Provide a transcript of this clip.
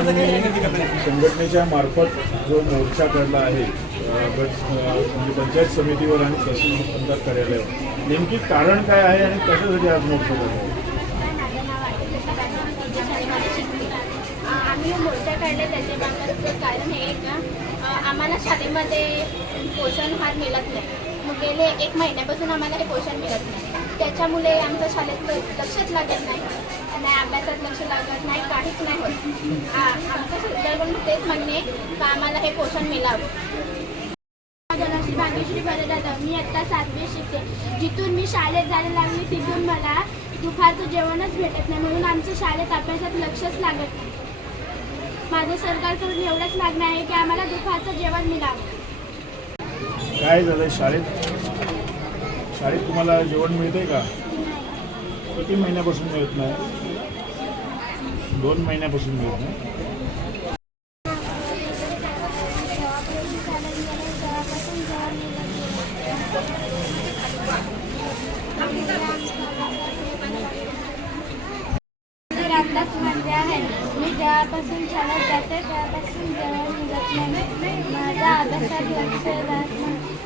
संघटनेच्या मार्फत जो मोर्चा काढला आहे म्हणजे पंचायत समितीवर आणि तहसील पंचायत कार्यालयावर, नेमकी कारण काय आहे आणि कशासाठी आज मोर्चा काढला आहे? आम्ही मोर्चा काढले त्याचे मागचं कारण हे का आम्हाला शाळेमध्ये पोषण आहार मिळत नाही. मग गेले 1 महिन्यापासून आम्हाला हे पोषण मिळत नाही. त्याच्यामुळे आमच्या शाळेत लक्षच लागत नाही, अभ्यासात लक्ष लागत नाही, काहीच नाही होत. आमचं सरकारकडून तेच म्हणणे का आम्हाला हे पोषण मिळावं. भाग्यश्री बरदादा, मी आत्ता 7वी शिकते. जिथून मी शाळेत जायला लागली तिथून मला दुपारचं जेवणच भेटत नाही, म्हणून आमच्या शाळेत अभ्यासात लक्षच लागत नाही. माझं सरकारकडून एवढंच मागणं आहे की आम्हाला दुपारचं जेवण मिळावं. काय झालं शाळेत तुम्हाला जेवण मिळते का? किती महिन्यापासून मिळत नाही? 2 महिन्यापासून मिळत नाही. आत्ताच म्हणजे आहे, मी जेव्हापासून शाळेत जाते तेव्हापासून जेवण मिळत नाही. माझ्या अभ्यासात लक्ष राहत नाही.